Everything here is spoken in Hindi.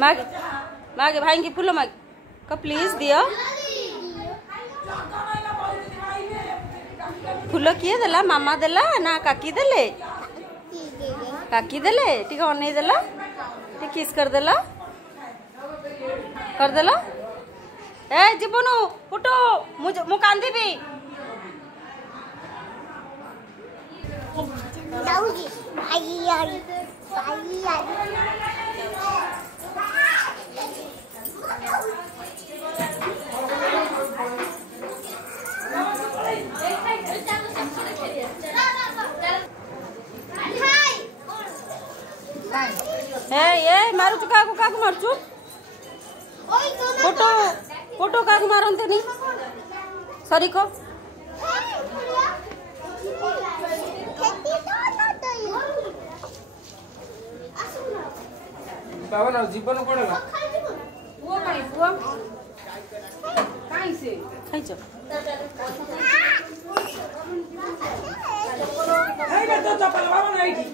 माग मागे भाई की फूल माग का प्लीज दियो फूल किए देला मामा देला ना काकी देले काकी देले टिके अनै देला टिके किस कर देला ए जीवनु फुटो मु कांदीबी दाऊजी भाई यार ए मारुचु काकू मारुचु फोटो फोटो काकू मारते नहीं सरी को बाबा ना जीवन कोन है पुओ काई पुओ काई से खाइछो खाइ ना तो चपल बाबा ना आइठी